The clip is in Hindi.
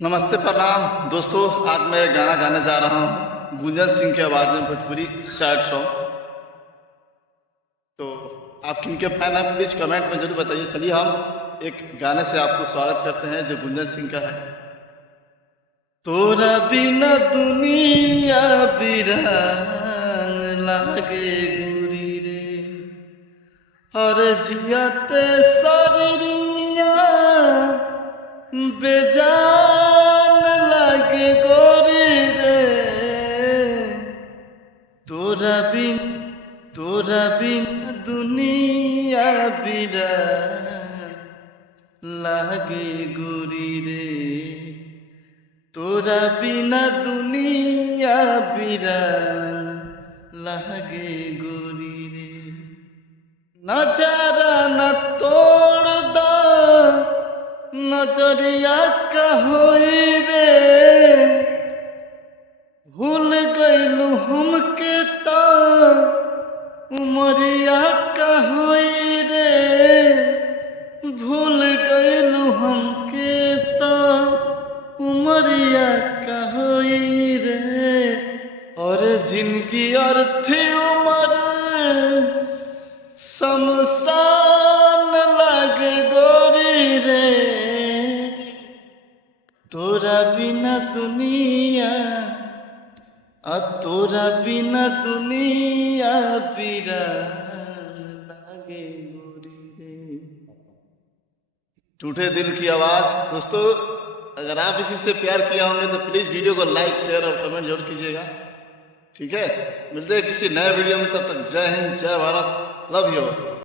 नमस्ते प्रणाम दोस्तों। आज मैं एक गाना गाने जा रहा हूँ गुंजन सिंह की आवाज में, भोजपुरी सैड सॉन्ग। तो आप किनके फैन हैं प्लीज कमेंट में जरूर बताइए। चलिए हम एक गाने से आपको स्वागत करते हैं जो गुंजन सिंह का है। तोरा बिना दुनिया बिरान लागे गुरी रे, और जियते शरीरिया बेजान लागे गोरी रे। तोरा बिन दुनिया बिरान लागे गोरी रे। तोरा बिना दुनिया बिरान लागे गोरी रे। नजारा न तोड़ दा नजरिया का होई रे। भूल गईलू हमके तो उमरिया का होई रे। भूल गईलू हमके तो उमरिया का होई रे। और जिंदगी अर्थी उमर शमशान लागे गोरी रे। तोरा बिना दुनिया तोरा बिना दुनिया बिरान लागे गोरी रे। टूटे दिल की आवाज। दोस्तों अगर आप भी किसी से प्यार किया होंगे तो प्लीज वीडियो को लाइक शेयर और कमेंट जरूर कीजिएगा। ठीक है, मिलते हैं किसी नए वीडियो में। तब तक जय हिंद, जय भारत, लव यू।